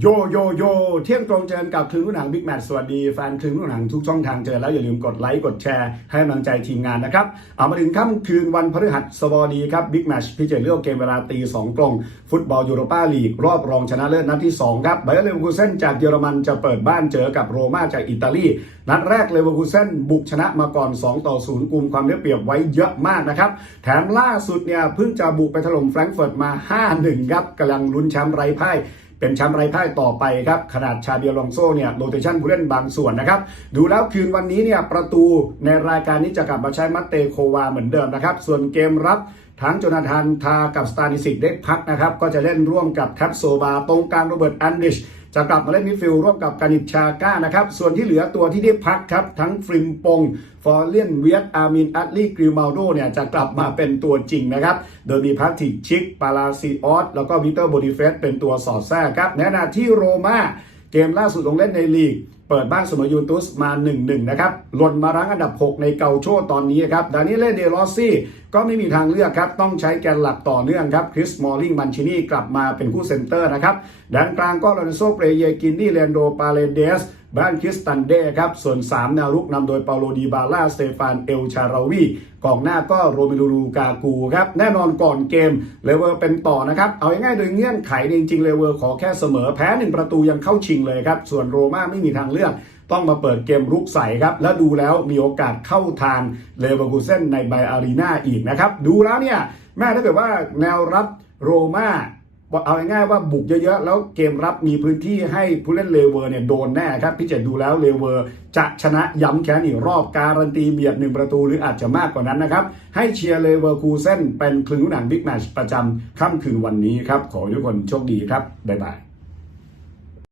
โยโยโยเที่ยงตรงเจอกับคลึงรุ่นหนังบิ๊กแมทสวัสดีแฟนคลึงรุ่นหนังทุกช่องทางเจอแล้วอย่าลืมกดไลค์กดแชร์ให้กำลังใจทีมงานนะครับเอามาถึงค่ำคืนวันพฤหัสบดีครับบิ๊กแมชพิจารณาเลือกเกมเวลาตีสองตรงฟุตบอลยูโรปาลีก รอบรองชนะเลิศนัดที่2ครับไบเอร์เลเวอร์คูเซนจากเยอรมันจะเปิดบ้านเจอกับโรม่าจากอิตาลีนัดแรกเลเวอร์คูเซนบุกชนะมาก่อน 2 ต่อ0กลุ่มความได้เปรียบไว้เยอะมากนะครับแถมล่าสุดเนี่ยเพิ่งจะบุกไปถล่มแฟรงก์เฟิร์ตมา 5-1ครับกำลังลุ้นแชมป์ไร้พ่าย เป็นแชมป์ไร้พ่ายต่อไปครับขนาดชาเบียลองโซเนี่ยโรเตชันผู้เล่นบางส่วนนะครับดูแล้วคืนวันนี้เนี่ยประตูในรายการนี้จะกลับมาใช้มัตเตโควาเหมือนเดิมนะครับส่วนเกมรับทั้งโจนาธานทากับสตานิสิกได้พักนะครับก็จะเล่นร่วมกับแคปโซบาตรงกลางโรเบิร์ตแอนดิช จะกลับมาเล่นมิดฟิลด์ร่วมกับกานิชชาก้านะครับ ส่วนที่เหลือตัวที่ได้พักครับ ทั้งฟริมปง ฟอร์เลียนเวียดอามินอัตลีกริมาโดเนี่ยจะกลับมาเป็นตัวจริงนะครับ โดยมีพัทติชิก ปาลาซิออส แล้วก็วิเตอร์โบดิเฟสเป็นตัวสอดแทรกครับในขณะที่โรม่าเกมล่าสุดลงเล่นในลีก เปิดบ้านเสมอยูเวนตุสมา 1-1 นะครับหล่นมารั้งอันดับ 6 ในเกาโชตอนนี้ครับดานิเล่เดลอสซี่ก็ไม่มีทางเลือกครับ ต้องใช้แกนหลักต่อเนื่องครับคริสมอลลิงมันชินีกลับมาเป็นคู่เซนเตอร์นะครับแดนกลางก็ลอนโซเปรเยกินนี่เลนโดปาเลเดส บ้านคิสตันเดครับ ส่วน 3 แนวรุกนำโดยเปาโลดีบาล่าสเตฟานเอลชาราวีกองหน้าก็โรเมลูลูกากูครับ แน่นอนก่อนเกมเลเวอร์เป็นต่อนะครับ เอาง่ายๆโดยเงื่อนไขจริงๆเลเวอร์ขอแค่เสมอแพ้หนึ่งประตูยังเข้าชิงเลยครับ ส่วนโรม่าไม่มีทางเลือกต้องมาเปิดเกมรุกใส่ครับ แล้วดูแล้วมีโอกาสเข้าทางเลเวอร์คูเซนในไบอารีนาอีกนะครับ ดูแล้วเนี่ยแม่ถ้าเกิดว่าแนวรับโรม่า เอาง่ายๆว่าบุกเยอะๆ แล้วเกมรับมีพื้นที่ให้ผู้เล่นเลเวอร์เนี่ยโดนแน่ครับ พี่เจดดูแล้วเลเวอร์จะชนะย้ำแค่นี้รอบการันตีเบียดหนึ่งประตูหรืออาจจะมากกว่านั้นนะครับ ให้เชียร์เลเวอร์คูเซนเป็นคลึงหนังบิ๊กแมชประจำค่ำคืนวันนี้ครับ ขอทุกคนโชคดีครับ บ๊ายบาย